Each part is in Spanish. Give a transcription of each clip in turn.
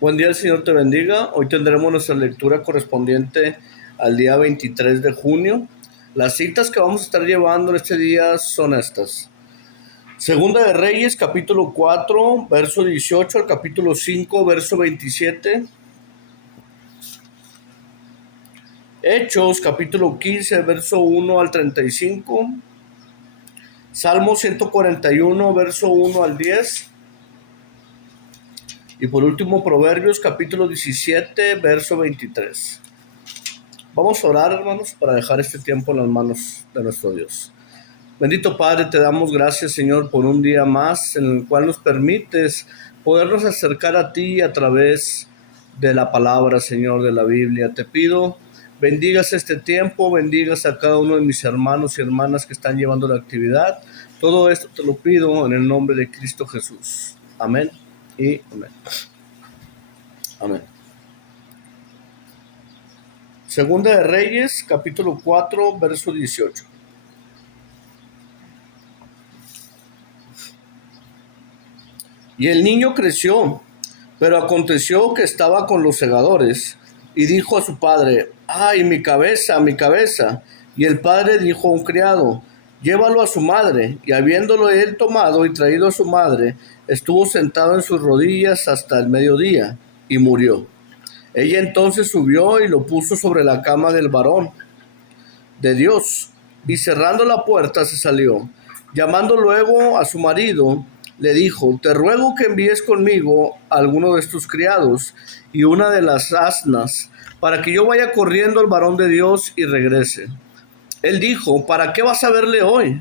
Buen día, el Señor te bendiga. Hoy tendremos nuestra lectura correspondiente al día 23 de junio. Las citas que vamos a estar llevando en este día son estas. Segunda de Reyes, capítulo 4, verso 18 al capítulo 5, verso 27. Hechos, capítulo 15, verso 1 al 35. Salmo 141, verso 1 al 10. Y por último, Proverbios, capítulo 17, verso 23. Vamos a orar, hermanos, para dejar este tiempo en las manos de nuestro Dios. Bendito Padre, te damos gracias, Señor, por un día más en el cual nos permites podernos acercar a ti a través de la palabra, Señor, de la Biblia. Te pido, bendigas este tiempo, bendigas a cada uno de mis hermanos y hermanas que están llevando la actividad. Todo esto te lo pido en el nombre de Cristo Jesús. Amén y amén. Amén. Segunda de Reyes, capítulo 4, verso 18. Y el niño creció, pero aconteció que estaba con los segadores, y dijo a su padre: ¡ay, mi cabeza, mi cabeza! Y el padre dijo a un criado: llévalo a su madre. Y habiéndolo él tomado y traído a su madre, estuvo sentado en sus rodillas hasta el mediodía, y murió. Ella entonces subió y lo puso sobre la cama del varón de Dios, y cerrando la puerta se salió. Llamando luego a su marido, le dijo: te ruego que envíes conmigo a alguno de tus criados y una de las asnas, para que yo vaya corriendo al varón de Dios y regrese. Él dijo: ¿para qué vas a verle hoy?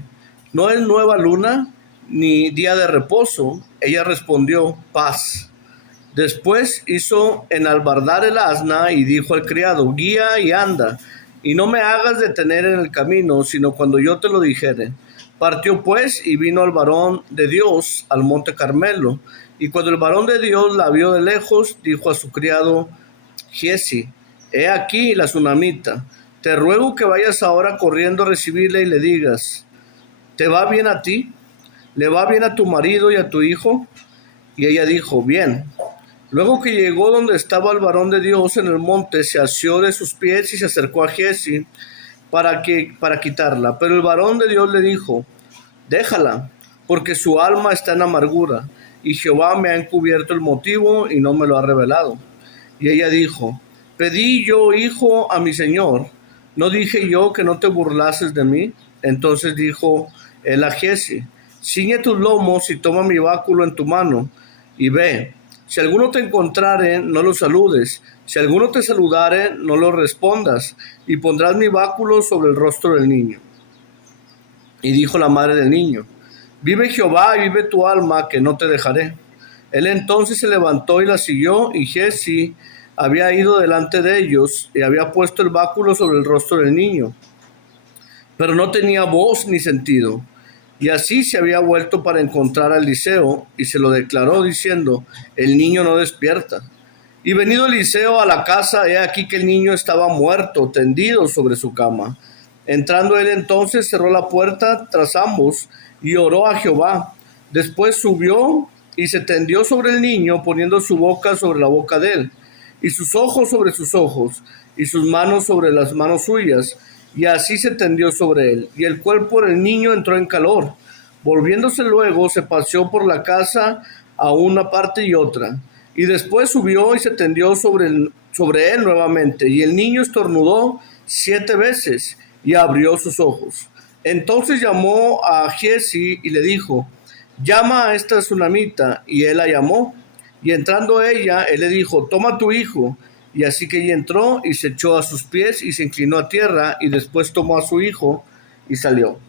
¿No es nueva luna, ni día de reposo? Ella respondió: paz. Después hizo enalbardar el asna y dijo al criado: guía y anda, y no me hagas detener en el camino, sino cuando yo te lo dijere. Partió pues y vino al varón de Dios al monte Carmelo. Y cuando el varón de Dios la vio de lejos, dijo a su criado Giezi: he aquí la sunamita. Te ruego que vayas ahora corriendo a recibirle y le digas: ¿te va bien a ti? ¿Le va bien a tu marido y a tu hijo? Y ella dijo: bien. Luego que llegó donde estaba el varón de Dios en el monte, se asió de sus pies y se acercó a Giezi para quitarla. Pero el varón de Dios le dijo: déjala, porque su alma está en amargura, y Jehová me ha encubierto el motivo y no me lo ha revelado. Y ella dijo: pedí yo hijo a mi señor, ¿no dije yo que no te burlases de mí? Entonces dijo él a Giezi: ciñe tus lomos y toma mi báculo en tu mano, y ve. Si alguno te encontrare, no lo saludes. Si alguno te saludare, no lo respondas. Y pondrás mi báculo sobre el rostro del niño. Y dijo la madre del niño: vive Jehová y vive tu alma, que no te dejaré. Él entonces se levantó y la siguió, y Giezi había ido delante de ellos, y había puesto el báculo sobre el rostro del niño. Pero no tenía voz ni sentido. Y así se había vuelto para encontrar a Eliseo, y se lo declaró diciendo: el niño no despierta. Y venido Eliseo a la casa, he aquí que el niño estaba muerto, tendido sobre su cama. Entrando él entonces, cerró la puerta tras ambos, y oró a Jehová. Después subió y se tendió sobre el niño, poniendo su boca sobre la boca de él, y sus ojos sobre sus ojos, y sus manos sobre las manos suyas, y así se tendió sobre él. Y el cuerpo del niño entró en calor. Volviéndose luego, se paseó por la casa a una parte y otra. Y después subió y se tendió sobre él nuevamente. Y el niño estornudó 7 veces y abrió sus ojos. Entonces llamó a Giezi y le dijo: llama a esta sunamita. Y él la llamó. Y entrando ella, él le dijo: toma tu hijo. Y así que ella entró y se echó a sus pies y se inclinó a tierra, y después tomó a su hijo y salió.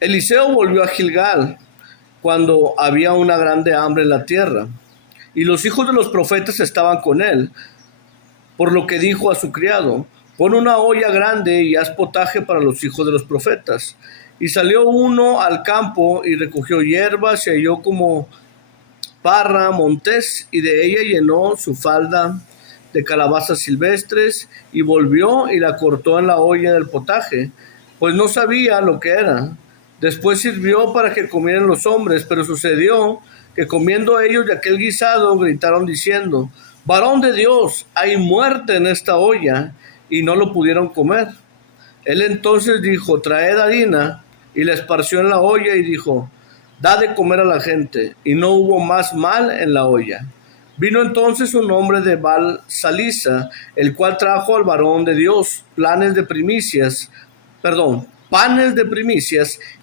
Eliseo volvió a Gilgal cuando había una grande hambre en la tierra, y los hijos de los profetas estaban con él, por lo que dijo a su criado: pon una olla grande y haz potaje para los hijos de los profetas. Y salió uno al campo y recogió hierbas, y halló como parra, montés, y de ella llenó su falda de calabazas silvestres, y volvió y la cortó en la olla del potaje, pues no sabía lo que era. Después sirvió para que comieran los hombres, pero sucedió que comiendo ellos de aquel guisado gritaron diciendo: varón de Dios, hay muerte en esta olla, y no lo pudieron comer. Él entonces dijo: traed harina, y la esparció en la olla y dijo: da de comer a la gente, y no hubo más mal en la olla. Vino entonces un hombre de Baal-Salisa, el cual trajo al varón de Dios panes de primicias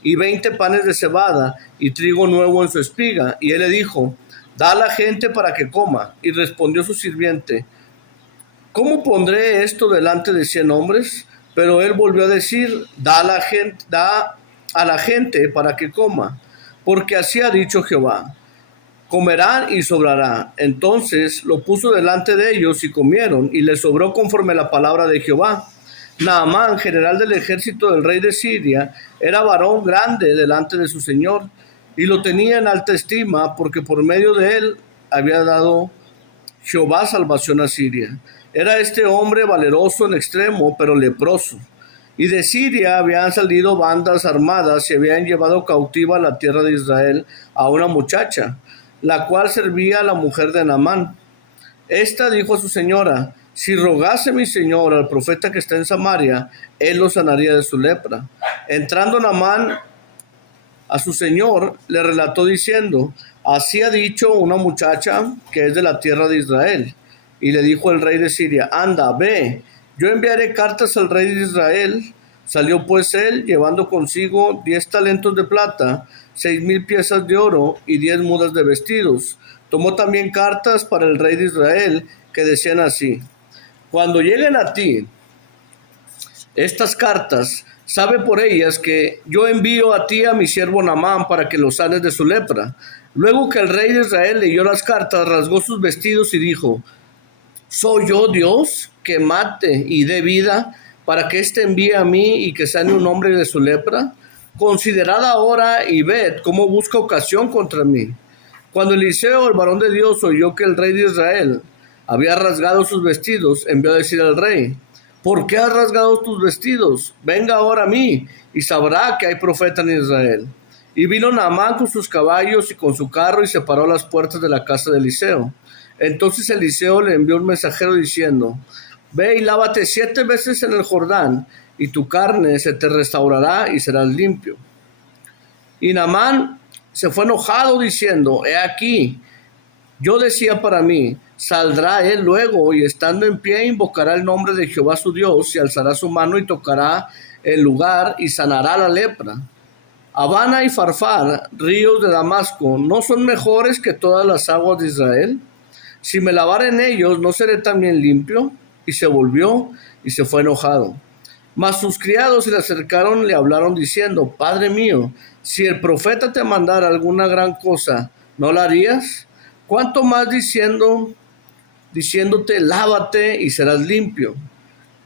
y 20 panes de cebada y trigo nuevo en su espiga. Y él le dijo: da a la gente para que coma. Y respondió su sirviente: ¿cómo pondré esto delante de 100 hombres? Pero él volvió a decir: da a la gente para que coma, porque así ha dicho Jehová: comerán y sobrará. Entonces lo puso delante de ellos y comieron, y les sobró conforme a la palabra de Jehová. Naamán, general del ejército del rey de Siria, era varón grande delante de su señor, y lo tenía en alta estima, porque por medio de él había dado Jehová salvación a Siria. Era este hombre valeroso en extremo, pero leproso. Y de Siria habían salido bandas armadas y habían llevado cautiva a la tierra de Israel a una muchacha, la cual servía a la mujer de Naamán. Esta dijo a su señora: si rogase mi señor al profeta que está en Samaria, él lo sanaría de su lepra. Entrando Naamán a su señor, le relató diciendo: así ha dicho una muchacha que es de la tierra de Israel. Y le dijo el rey de Siria: anda, ve, yo enviaré cartas al rey de Israel. Salió pues él, llevando consigo 10 talentos de plata, 6,000 piezas de oro y 10 mudas de vestidos. Tomó también cartas para el rey de Israel, que decían así: cuando lleguen a ti estas cartas, sabe por ellas que yo envío a ti a mi siervo Naamán para que lo sanes de su lepra. Luego que el rey de Israel leyó las cartas, rasgó sus vestidos y dijo: ¿soy yo Dios que mate y dé vida para que éste envíe a mí y que sane un hombre de su lepra? Considerad ahora y ved cómo busca ocasión contra mí. Cuando Eliseo, el varón de Dios, oyó que el rey de Israel había rasgado sus vestidos, envió a decir al rey: ¿por qué has rasgado tus vestidos? Venga ahora a mí y sabrá que hay profeta en Israel. Y vino Naamán con sus caballos y con su carro y se paró a las puertas de la casa de Eliseo. Entonces Eliseo le envió un mensajero diciendo: ve y lávate 7 veces en el Jordán, y tu carne se te restaurará y serás limpio. Y Naamán se fue enojado diciendo: he aquí, yo decía para mí: saldrá él luego, y estando en pie invocará el nombre de Jehová su Dios, y alzará su mano y tocará el lugar y sanará la lepra. Abana y Farfar, ríos de Damasco, ¿no son mejores que todas las aguas de Israel? Si me lavare en ellos, ¿no seré también limpio? Y se volvió y se fue enojado. Mas sus criados se le acercaron, le hablaron diciendo: Padre mío, si el profeta te mandara alguna gran cosa, ¿no la harías? ¿Cuánto más diciéndote: lávate y serás limpio?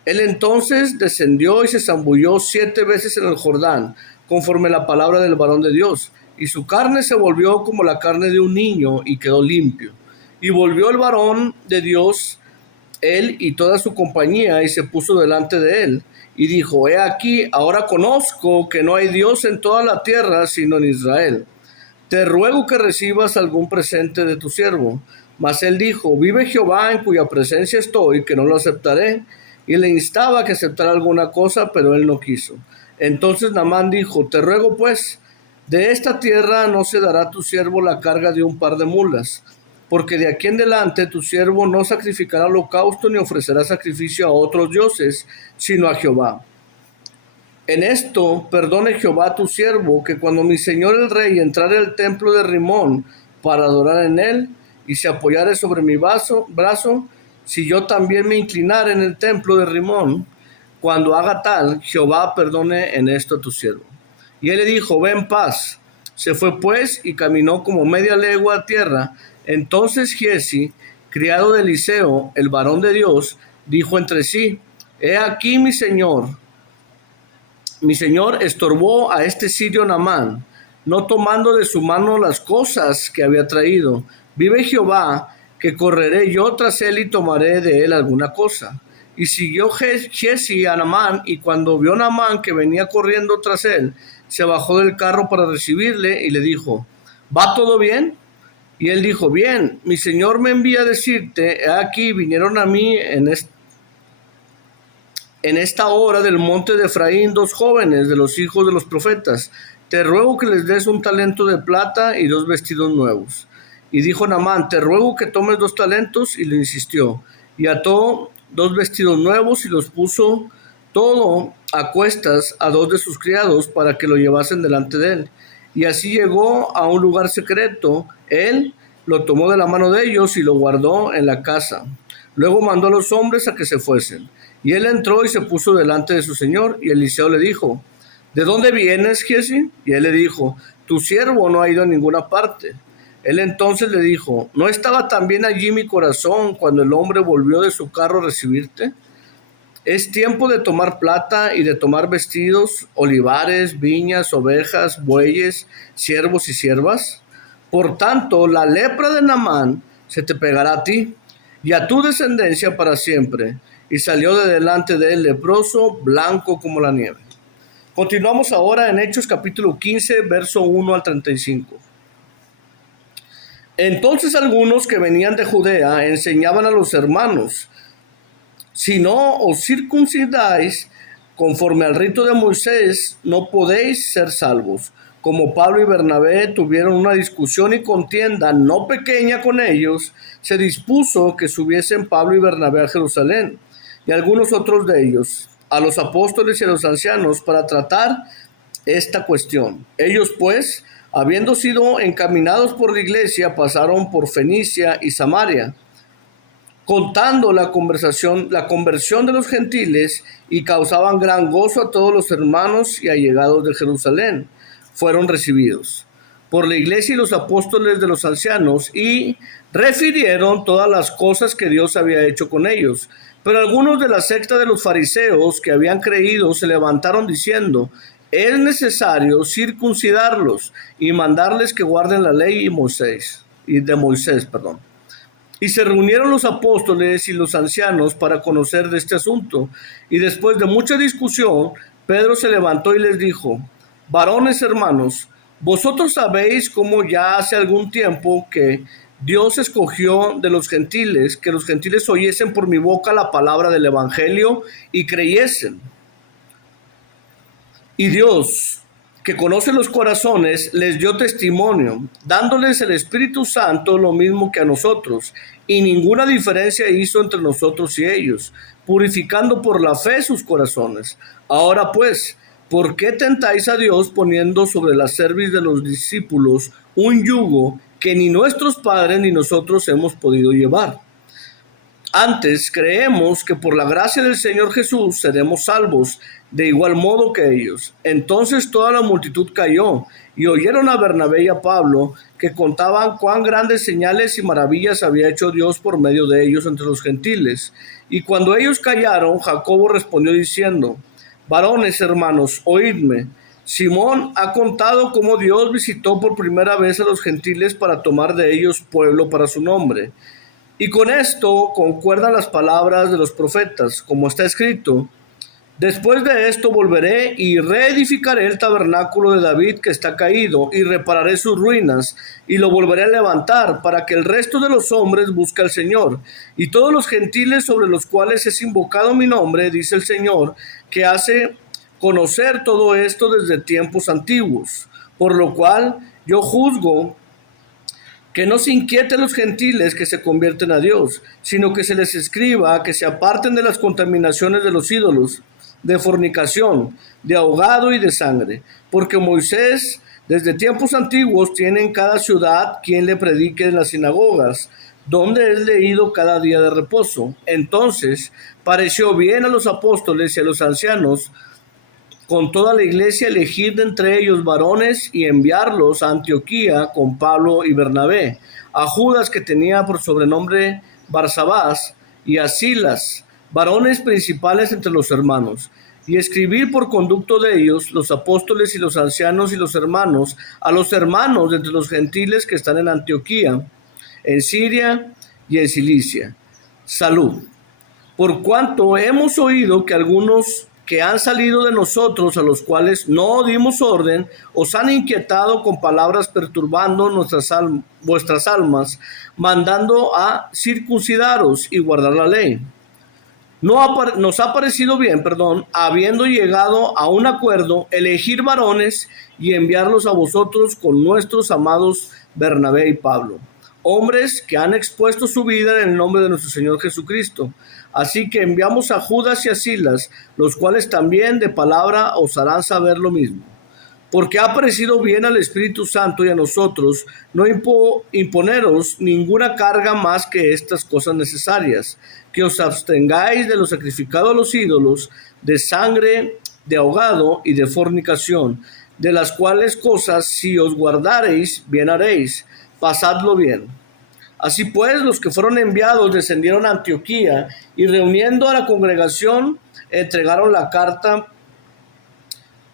Él entonces descendió y se zambulló 7 veces en el Jordán, conforme la palabra del varón de Dios, y su carne se volvió como la carne de un niño y quedó limpio. Y volvió el varón de Dios, él y toda su compañía, y se puso delante de él, y dijo: he aquí, ahora conozco que no hay Dios en toda la tierra sino en Israel. Te ruego que recibas algún presente de tu siervo. Mas él dijo: vive Jehová, en cuya presencia estoy, que no lo aceptaré. Y le instaba a que aceptara alguna cosa, pero él no quiso. Entonces Naamán dijo: te ruego pues, de esta tierra no se dará a tu siervo la carga de un par de mulas, porque de aquí en adelante tu siervo no sacrificará holocausto ni ofrecerá sacrificio a otros dioses, sino a Jehová. En esto perdone Jehová a tu siervo, que cuando mi señor el rey entrare al templo de Rimón para adorar en él, y se apoyare sobre mi brazo, si yo también me inclinare en el templo de Rimón, cuando haga tal, Jehová perdone en esto a tu siervo. Y él le dijo: ve en paz. Se fue pues y caminó como media legua a tierra. Entonces Giezi, criado de Eliseo, el varón de Dios, dijo entre sí: he aquí mi señor estorbó a este sirio Naamán, no tomando de su mano las cosas que había traído. Vive Jehová, que correré yo tras él y tomaré de él alguna cosa. Y siguió Giezi a Naamán, y cuando vio Naamán que venía corriendo tras él, se bajó del carro para recibirle y le dijo: ¿va todo bien? Y él dijo, bien, mi señor me envía a decirte, he aquí vinieron a mí en esta hora del monte de Efraín 2 jóvenes de los hijos de los profetas. Te ruego que les des un talento de plata y 2 vestidos nuevos. Y dijo Naamán, te ruego que tomes 2 talentos, y le insistió. Y ató 2 vestidos nuevos y los puso todo a cuestas a 2 de sus criados para que lo llevasen delante de él. Y así llegó a un lugar secreto. Él lo tomó de la mano de ellos y lo guardó en la casa. Luego mandó a los hombres a que se fuesen. Y él entró y se puso delante de su señor. Y Eliseo le dijo, ¿de dónde vienes, Giezi? Y él le dijo, tu siervo no ha ido a ninguna parte. Él entonces le dijo, ¿no estaba también allí mi corazón cuando el hombre volvió de su carro a recibirte? Es tiempo de tomar plata y de tomar vestidos, olivares, viñas, ovejas, bueyes, siervos y siervas. Por tanto, la lepra de Naamán se te pegará a ti y a tu descendencia para siempre. Y salió de delante de él leproso, blanco como la nieve. Continuamos ahora en Hechos capítulo 15, verso 1 al 35. Entonces algunos que venían de Judea enseñaban a los hermanos, si no os circuncidáis conforme al rito de Moisés, no podéis ser salvos. Como Pablo y Bernabé tuvieron una discusión y contienda no pequeña con ellos, se dispuso que subiesen Pablo y Bernabé a Jerusalén, y algunos otros de ellos, a los apóstoles y a los ancianos, para tratar esta cuestión. Ellos pues, habiendo sido encaminados por la iglesia, pasaron por Fenicia y Samaria, contando la conversión de los gentiles, y causaban gran gozo a todos los hermanos y allegados de Jerusalén. Fueron recibidos por la iglesia y los apóstoles de los ancianos, y refirieron todas las cosas que Dios había hecho con ellos. Pero algunos de la secta de los fariseos que habían creído se levantaron diciendo, es necesario circuncidarlos y mandarles que guarden la ley de Moisés. Y se reunieron los apóstoles y los ancianos para conocer de este asunto. Y después de mucha discusión, Pedro se levantó y les dijo, varones hermanos, vosotros sabéis cómo ya hace algún tiempo que Dios escogió de los gentiles, que los gentiles oyesen por mi boca la palabra del evangelio y creyesen. Y Dios, que conoce los corazones, les dio testimonio, dándoles el Espíritu Santo lo mismo que a nosotros, y ninguna diferencia hizo entre nosotros y ellos, purificando por la fe sus corazones. Ahora pues, ¿por qué tentáis a Dios poniendo sobre la cerviz de los discípulos un yugo que ni nuestros padres ni nosotros hemos podido llevar? Antes creemos que por la gracia del Señor Jesús seremos salvos, de igual modo que ellos. Entonces toda la multitud cayó, y oyeron a Bernabé y a Pablo, que contaban cuán grandes señales y maravillas había hecho Dios por medio de ellos entre los gentiles. Y cuando ellos callaron, Jacobo respondió diciendo, varones hermanos, oídme. Simón ha contado cómo Dios visitó por primera vez a los gentiles para tomar de ellos pueblo para su nombre. Y con esto concuerdan las palabras de los profetas, como está escrito, después de esto volveré y reedificaré el tabernáculo de David que está caído, y repararé sus ruinas, y lo volveré a levantar, para que el resto de los hombres busque al Señor, y todos los gentiles sobre los cuales es invocado mi nombre, dice el Señor, que hace conocer todo esto desde tiempos antiguos. Por lo cual yo juzgo que no se inquieten los gentiles que se convierten a Dios, sino que se les escriba que se aparten de las contaminaciones de los ídolos, de fornicación, de ahogado y de sangre, porque Moisés desde tiempos antiguos tiene en cada ciudad quien le predique en las sinagogas, donde es leído cada día de reposo. Entonces pareció bien a los apóstoles y a los ancianos con toda la iglesia elegir de entre ellos varones y enviarlos a Antioquía con Pablo y Bernabé, a Judas que tenía por sobrenombre Barsabás, y a Silas, varones principales entre los hermanos, y escribir por conducto de ellos los apóstoles y los ancianos y los hermanos, a los hermanos de entre los gentiles que están en Antioquía, en Siria y en Cilicia. Salud. Por cuanto hemos oído que que han salido de nosotros, a los cuales no dimos orden, os han inquietado con palabras perturbando vuestras almas, mandando a circuncidaros y guardar la ley. Nos ha parecido bien, habiendo llegado a un acuerdo, elegir varones y enviarlos a vosotros con nuestros amados Bernabé y Pablo, hombres que han expuesto su vida en el nombre de nuestro Señor Jesucristo. Así que enviamos a Judas y a Silas, los cuales también de palabra os harán saber lo mismo. Porque ha parecido bien al Espíritu Santo y a nosotros no imponeros ninguna carga más que estas cosas necesarias, que os abstengáis de lo sacrificado a los ídolos, de sangre, de ahogado y de fornicación, de las cuales cosas si os guardareis, bien haréis. Pasadlo bien. Así pues, los que fueron enviados descendieron a Antioquía y reuniendo a la congregación entregaron la carta,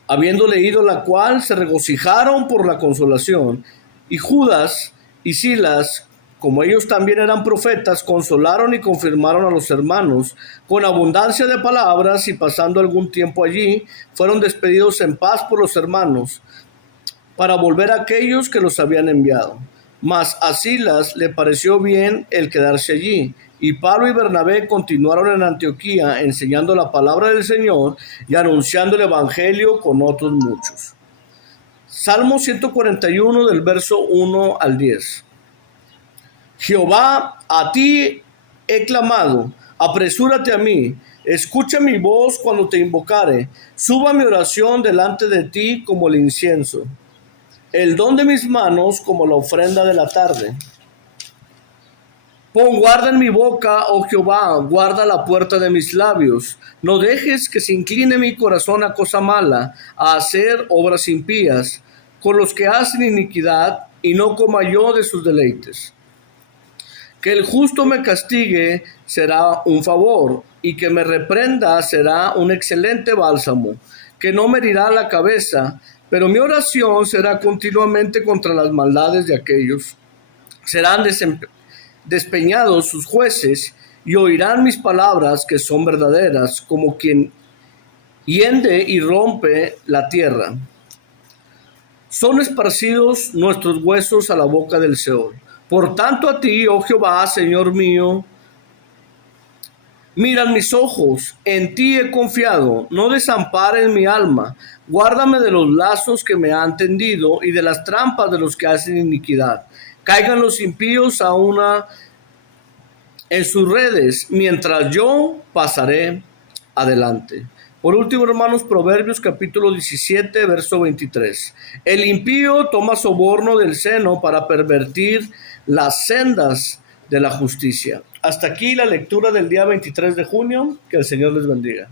habiendo leído la cual se regocijaron por la consolación. Y Judas y Silas, como ellos también eran profetas, consolaron y confirmaron a los hermanos con abundancia de palabras, y pasando algún tiempo allí, fueron despedidos en paz por los hermanos, para volver a aquellos que los habían enviado. Mas a Silas le pareció bien el quedarse allí, y Pablo y Bernabé continuaron en Antioquía enseñando la palabra del Señor y anunciando el evangelio con otros muchos. Salmo 141 del verso 1 al 10. Jehová, a ti he clamado, apresúrate a mí, escucha mi voz cuando te invocare, suba mi oración delante de ti como el incienso, el don de mis manos como la ofrenda de la tarde. Pon guarda en mi boca, oh Jehová, guarda la puerta de mis labios. No dejes que se incline mi corazón a cosa mala, a hacer obras impías, con los que hacen iniquidad, y no coma yo de sus deleites. Que el justo me castigue será un favor, y que me reprenda será un excelente bálsamo, que no me herirá la cabeza, pero mi oración será continuamente contra las maldades de aquellos. Serán despeñados sus jueces y oirán mis palabras que son verdaderas, como quien hiende y rompe la tierra. Son esparcidos nuestros huesos a la boca del Seol. Por tanto a ti, oh Jehová, Señor mío, miran mis ojos, en ti he confiado, no desampares mi alma, guárdame de los lazos que me han tendido y de las trampas de los que hacen iniquidad. Caigan los impíos en sus redes, mientras yo pasaré adelante. Por último, hermanos, Proverbios capítulo 17, verso 23. El impío toma soborno del seno para pervertir las sendas de la justicia. Hasta aquí la lectura del día 23 de junio. Que el Señor les bendiga.